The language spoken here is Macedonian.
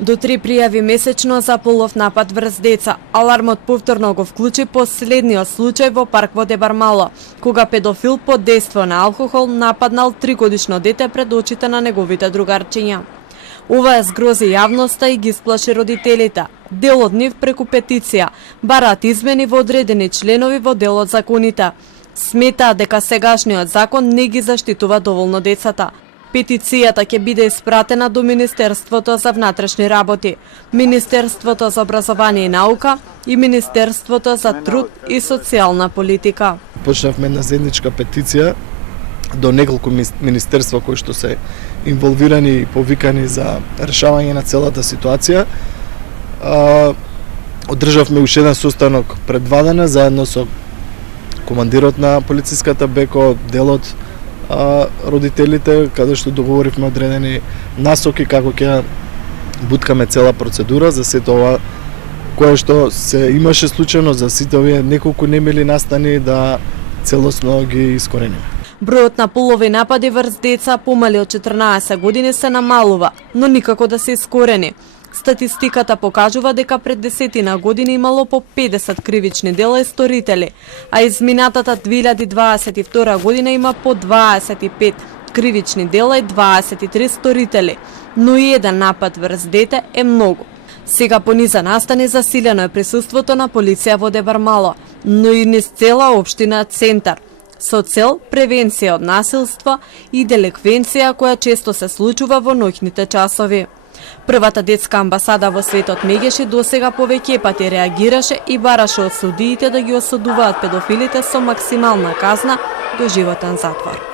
До 3 пријави месечно за полов напад врз деца. Алармот повторно го вклучи последниот случај во парк во Дебармало, кога педофил под дејство на алкохол нападнал 3-годишно дете пред очите на неговите другарчиња. Ова згрози јавноста и ги сплаши родителите. Дел од нив преку петиција бараат измени во одредени членови во дел од законите. Сметаат дека сегашниот закон не ги заштитува доволно децата. Петицијата ќе биде испратена до Министерството за внатрешни работи, Министерството за образование и наука и Министерството за труд и социјална политика. Почнавме една заедничка петиција до неколку министерства кои што се инволвирани и повикани за решавање на целата ситуација. Одржавме уште еден состанок пред 2 дена заедно со командирот на полициската БКО, делот родителите, каде што договоривме одредени насоки како ќе буткаме цела процедура за сето ова кое што се имаше случајно, за сите овие неколку немили настани да целосно ги искорениме. Бројот на полови напади врз деца помали од 14 години се намалува, но никако да се искорени. Статистиката покажува дека пред 10 години имало по 50 кривични дела и сторители, а изминатата 2022 година има по 25 кривични дела и 23 сторители, но и еден напад врз дете е многу. Сега по низа настани засилено е присуството на полиција во Дебармало, но и низ цела општина Центар, со цел превенција од насилство и деликвенција која често се случува во ноќните часови. Првата детска амбасада во светот Мегеши досега повеќе пати реагираше и бараше од судиите да ги осудуваат педофилите со максимална казна до животен затвор.